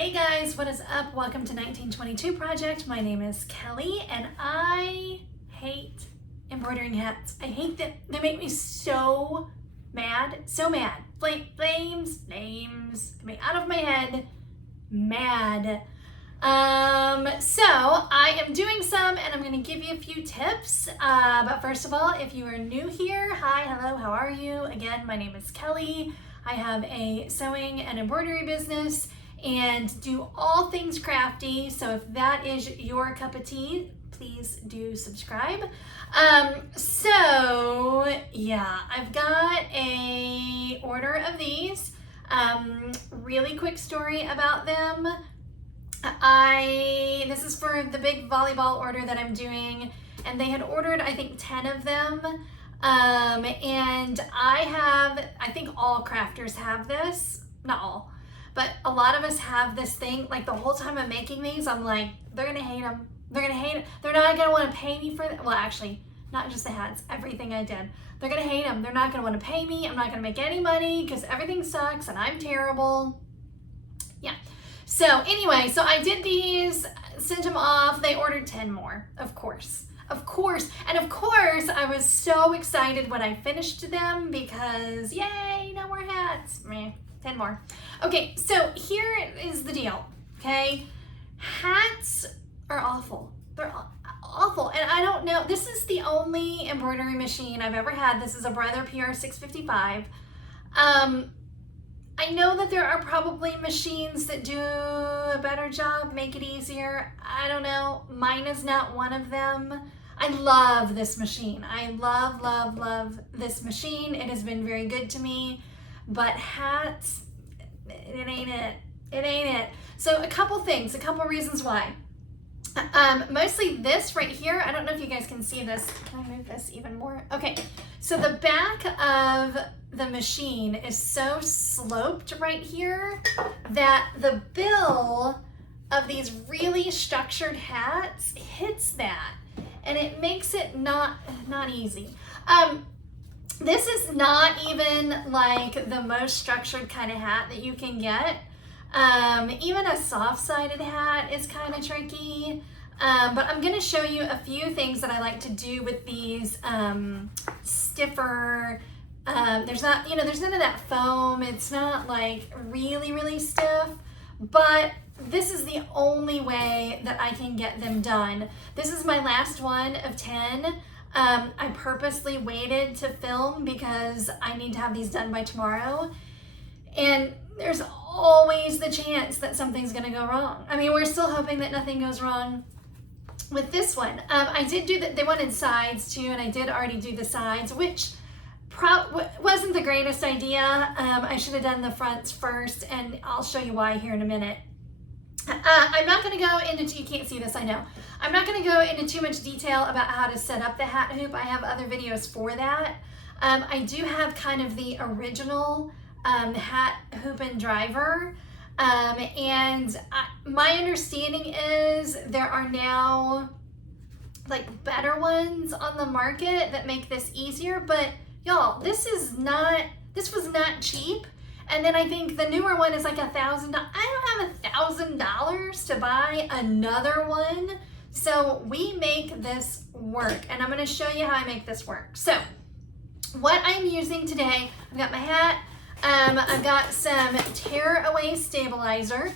Hey guys, what is up? Welcome to 1922 Project. My name is Kelly and I hate embroidering hats. I hate them. They make me so mad, flames, get me out of my head, mad. So I am doing some and I'm going to give you a few tips. But first of all, if you are new here, hi, hello, how are you? Again, my name is Kelly. I have a sewing and embroidery business and do all things crafty. So if that is your cup of tea, please do subscribe. So yeah, I've got a order of these. Really quick story about them. This is for the big volleyball order that I'm doing, and they had ordered, I think, 10 of them. And I think all crafters have this, not all, but a lot of us have this thing, like the whole time I'm making these, I'm like, they're gonna hate them. They're gonna hate it. They're not gonna wanna pay me for that. Well, actually, not just the hats, everything I did. They're gonna hate them. They're not gonna wanna pay me. I'm not gonna make any money because everything sucks and I'm terrible. Yeah. So anyway, so I did these, sent them off. They ordered 10 more, of course. And of course, I was so excited when I finished them because yay, no more hats. Meh, 10 more. Okay, so here is the deal, okay? Hats are awful. They're awful. And I don't know, this is the only embroidery machine I've ever had. This is a Brother PR655. I know that there are probably machines that do a better job, make it easier. I don't know. Mine is not one of them. I love this machine. I love this machine. It has been very good to me. But hats, it ain't it. It ain't it. So a couple things, a couple reasons why. Mostly this right here. I don't know if you guys can see this. Can I move this even more? Okay, so the back of the machine is so sloped right here that the bill of these really structured hats hits that, and it makes it not easy. This is not even like the most structured kind of hat that you can get. Even a soft-sided hat is kind of tricky. But I'm going to show you a few things that I like to do with these stiffer. There's none of that foam. It's not like really stiff, but this is the only way that I can get them done. This is my last one of 10. I purposely waited to film because I need to have these done by tomorrow. And there's always the chance that something's gonna go wrong. I mean, we're still hoping that nothing goes wrong with this one. I did do that. They wanted sides too, and I did already do the sides, which wasn't the greatest idea. I should have done the fronts first, and I'll show you why here in a minute. I'm not gonna go into, you can't see this, I know. I'm not gonna go into too much detail about how to set up the hat hoop. I have other videos for that. I do have kind of the original hat hoop and driver, and my understanding is there are now like better ones on the market that make this easier, but y'all, this was not cheap. And then I think the newer one is like $1,000. I don't have $1,000 to buy another one, so we make this work, and I'm going to show you how I make this work. So what I'm using today, I've got my hat. I've got some tear away stabilizer.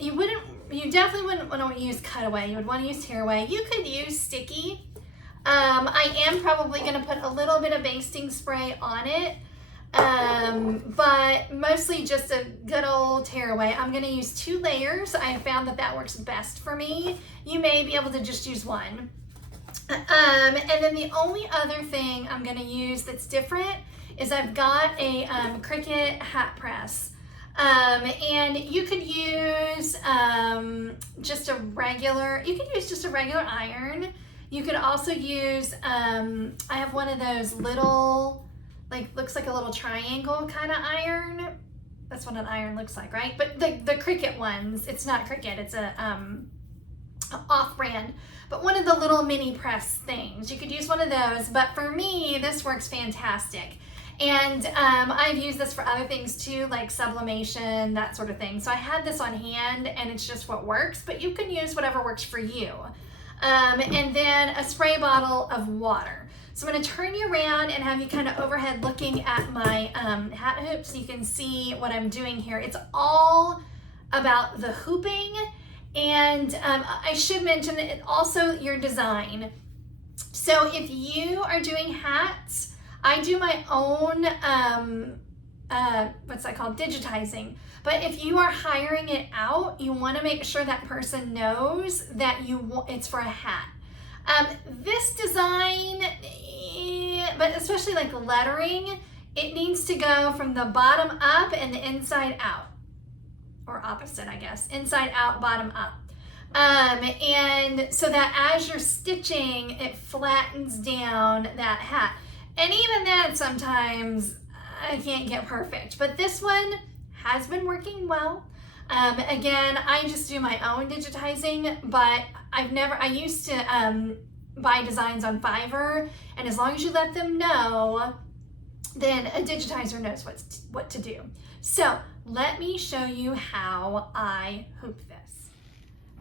You definitely wouldn't want to use cutaway. You would want to use tear away. You could use sticky. I am probably going to put a little bit of basting spray on it, but mostly just a good old tear away. I'm going to use 2 layers. I have found that works best for me. You may be able to just use one. And then the only other thing I'm going to use that's different is I've got a Cricut hat press, and you could use just a regular iron. You could also use I have one of those little, like, looks like a little triangle kind of iron. That's what an iron looks like, right? But the Cricut ones, it's not Cricut, it's a off-brand, but one of the little mini press things. You could use one of those, but for me, this works fantastic. And I've used this for other things too, like sublimation, that sort of thing. So I had this on hand and it's just what works, but you can use whatever works for you. And then a spray bottle of water. So I'm going to turn you around and have you kind of overhead looking at my hat hoop so you can see what I'm doing here. It's all about the hooping, and I should mention that also your design. So if you are doing hats, I do my own, what's that called? Digitizing. But if you are hiring it out, you want to make sure that person knows that it's for a hat. This design, but especially like lettering, it needs to go from the bottom up and the inside out. Or opposite, I guess. Inside out, bottom up. And so that as you're stitching, it flattens down that hat. And even that sometimes I can't get perfect. But this one has been working well. Again, I just do my own digitizing, but I used to buy designs on Fiverr, and as long as you let them know, then a digitizer knows what to do. So let me show you how I hoop this.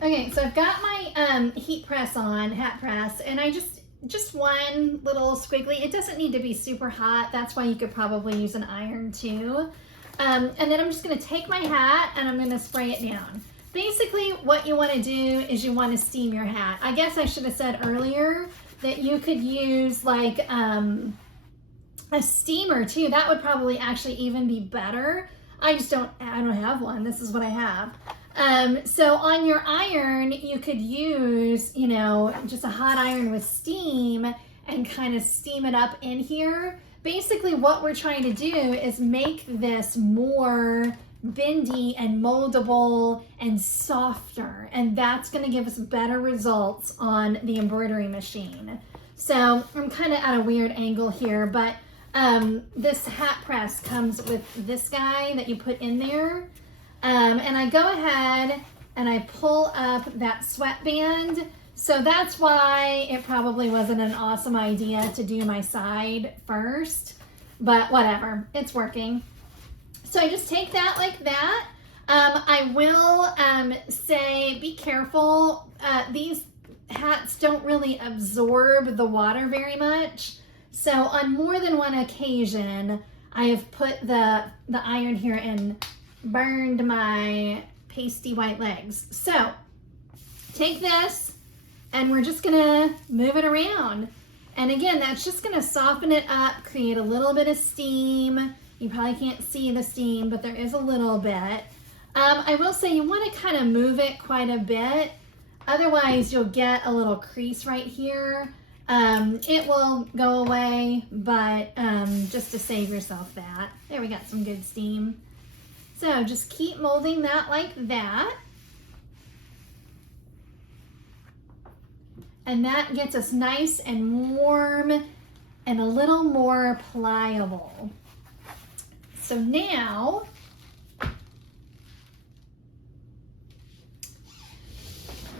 Okay, so I've got my heat press on, hat press, and I just one little squiggly. It doesn't need to be super hot. That's why you could probably use an iron too. And then I'm just gonna take my hat and I'm gonna spray it down. Basically what you wanna do is you wanna steam your hat. I guess I should have said earlier that you could use like a steamer too. That would probably actually even be better. I don't have one. This is what I have. So on your iron, you could use, just a hot iron with steam and kind of steam it up in here. Basically what we're trying to do is make this more bendy and moldable and softer, and that's going to give us better results on the embroidery machine. So I'm kind of at a weird angle here, but this hat press comes with this guy that you put in there, and I go ahead and I pull up that sweatband. So that's why it probably wasn't an awesome idea to do my side first, but whatever, it's working. So I just take that like that. I will say be careful. These hats don't really absorb the water very much. So on more than one occasion, I have put the iron here and burned my pasty white legs. So take this and we're just gonna move it around. And again, that's just gonna soften it up, create a little bit of steam. You probably can't see the steam, but there is a little bit. I will say you wanna kind of move it quite a bit. Otherwise, you'll get a little crease right here. It will go away, but just to save yourself that. There, we got some good steam. So just keep molding that like that. And that gets us nice and warm and a little more pliable. So now,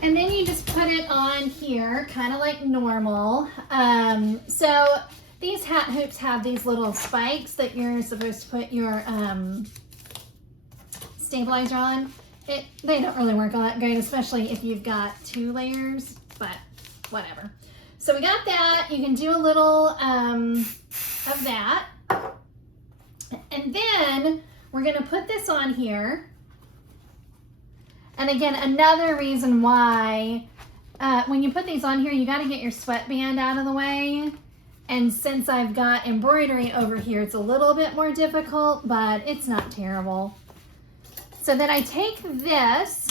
and then you just put it on here, kind of like normal. So these hat hoops have these little spikes that you're supposed to put your stabilizer on. They don't really work all that great, especially if you've got 2 layers, but whatever. So we got that. You can do a little of that. And then we're gonna put this on here. And again, another reason why when you put these on here, you gotta get your sweatband out of the way. And since I've got embroidery over here, it's a little bit more difficult, but it's not terrible. So then I take this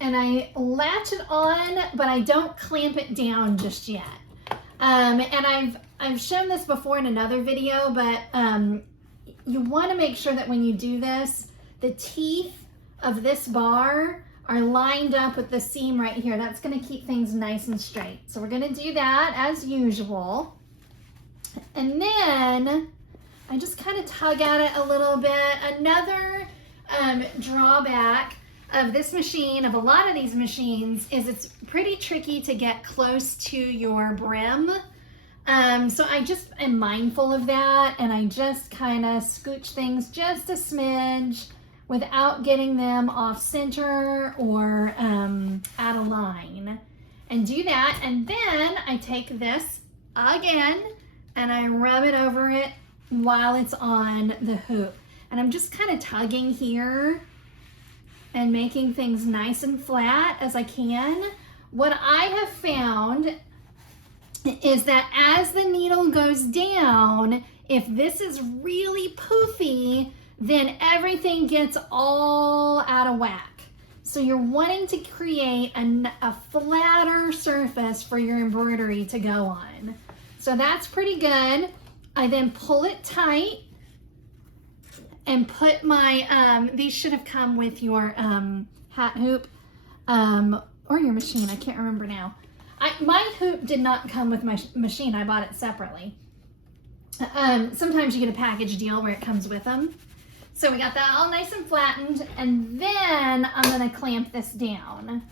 and I latch it on, but I don't clamp it down just yet. And I've shown this before in another video, but you wanna make sure that when you do this, the teeth of this bar are lined up with the seam right here. That's gonna keep things nice and straight. So we're gonna do that as usual. And then I just kind of tug at it a little bit. Another drawback of this machine, of a lot of these machines, is it's pretty tricky to get close to your brim. So I just am mindful of that, and I just kind of scooch things just a smidge without getting them off center or out of line, and do that. And then I take this again and I rub it over it while it's on the hoop. And I'm just kind of tugging here and making things nice and flat as I can. What I have found is that as the needle goes down, if this is really poofy, then everything gets all out of whack. So you're wanting to create a flatter surface for your embroidery to go on. So that's pretty good. I then pull it tight and put my, these should have come with your hat hoop or your machine, I can't remember now. My hoop did not come with my machine, I bought it separately. Sometimes you get a package deal where it comes with them. So we got that all nice and flattened, and then I'm gonna clamp this down.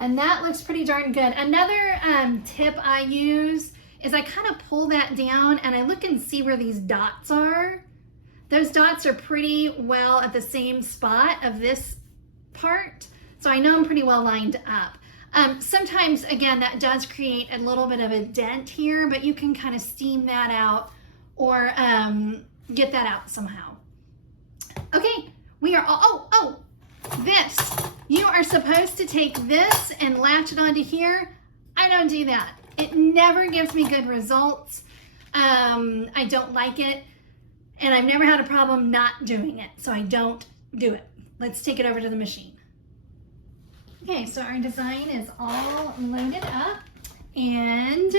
And that looks pretty darn good. Another tip I use is I kind of pull that down and I look and see where these dots are. Those dots are pretty well at the same spot of this part, so I know I'm pretty well lined up. Sometimes, again, that does create a little bit of a dent here, but you can kind of steam that out or get that out somehow. Okay, we are all, this. You are supposed to take this and latch it onto here. I don't do that. It never gives me good results. I don't like it, and I've never had a problem not doing it, so I don't do it. Let's take it over to the machine. Okay, so our design is all loaded up, and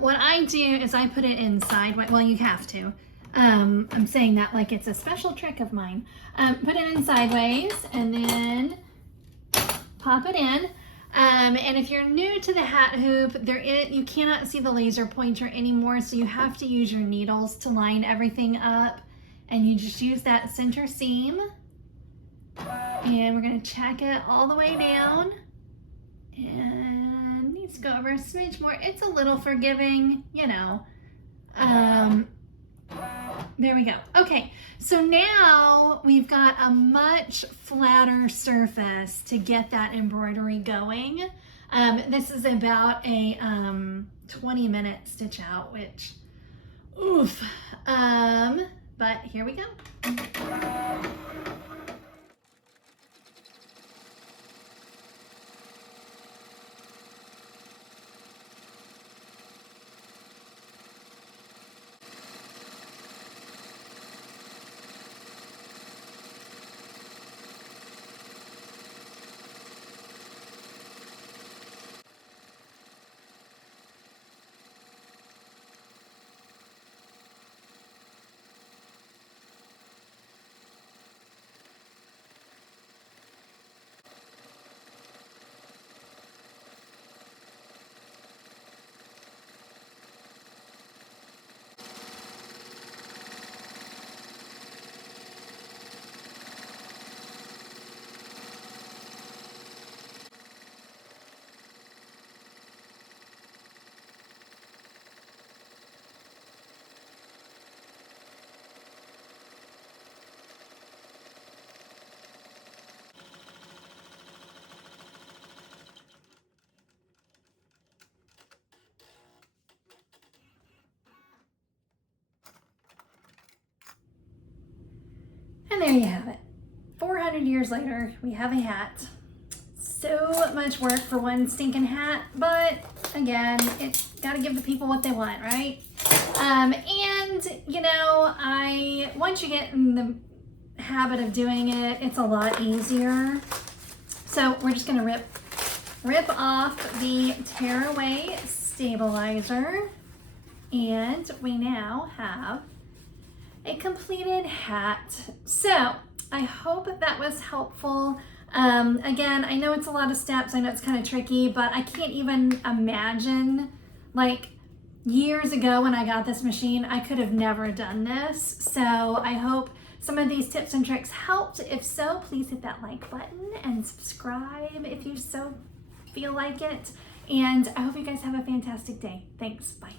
what I do is I put it in sideways. Well, you have to. I'm saying that like it's a special trick of mine. Put it in sideways and then pop it in. And if you're new to the hat hoop, you cannot see the laser pointer anymore, so you have to use your needles to line everything up, and you just use that center seam. And we're gonna check it all the way down, and needs to go over a smidge more. It's a little forgiving, you know. There we go. Okay, so now we've got a much flatter surface to get that embroidery going. This is about a 20-minute stitch out, which, oof. But here we go. And there you have it. 400 years later, we have a hat. So much work for one stinking hat, but again, it's got to give the people what they want, right? And you know, once you get in the habit of doing it, it's a lot easier. So we're just gonna rip off the tearaway stabilizer, and we now have a completed hat. So I hope that was helpful. Again, I know it's a lot of steps, I know it's kind of tricky, but I can't even imagine, like, years ago when I got this machine, I could have never done this. So I hope some of these tips and tricks helped. If so, please hit that like button and subscribe if you so feel like it. And I hope you guys have a fantastic day. Thanks, bye.